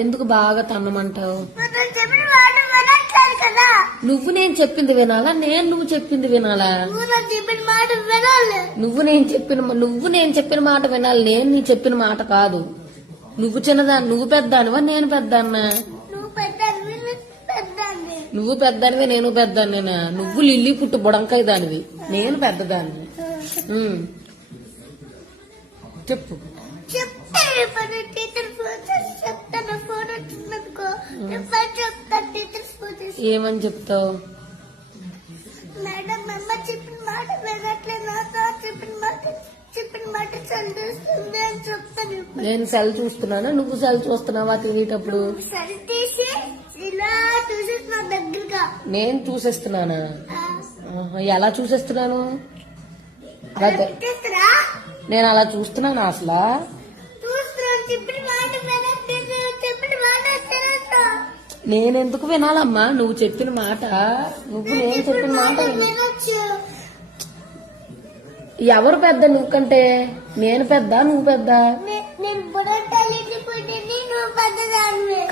ఎందుకు బాగా తన్నమంటావు? నువ్వు నేను చెప్పింది వినాలా, నేను నువ్వు చెప్పింది వినాలా? నువ్వు నేను చెప్పిన మాట వినాలి, నేను నీ చెప్పిన మాట కాదు. నువ్వు చిన్నదాన్ని, నువ్వు పెద్దానివా నేను పెద్దాన్నా? నువ్వు పెద్దానివే నేను పెద్దాన్నేనా? నువ్వు లిల్లీ పుట్టు బుడంకాయ దానివి, నేను పెద్దదాన్ని. చెప్పు. ఏమని చెప్తావు? నేను సెల్ చూస్తున్నానా, నువ్వు సెల్ చూస్తున్నావా తినేటప్పుడు? నేను చూసేస్తున్నానా? ఎలా చూసేస్తున్నాను? నేను అలా చూస్తున్నాను అసలు? నేనెందుకు వినాలమ్మా నువ్వు చెప్పిన మాట? నువ్వు నేను చెప్పిన మాట ఎవరు పెద్ద నువ్వు కంటే? నేను పెద్ద నువ్వు పెద్ద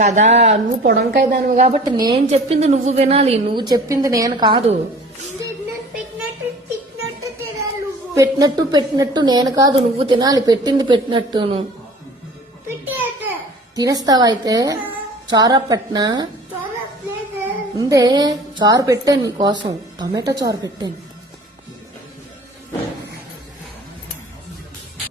కదా? నువ్వు పొడంకాయ దానివి కాబట్టి నేను చెప్పింది నువ్వు వినాలి, నువ్వు చెప్పింది నేను కాదు. పెట్టినట్టు నేను కాదు, నువ్వు తినాలి. పెట్టింది పెట్టినట్టును తినేస్తావా? అయితే చారు పెట్టినా ఉందే, చారు పెట్టాను నీకోసం, టమాటా చారు పెట్టాను.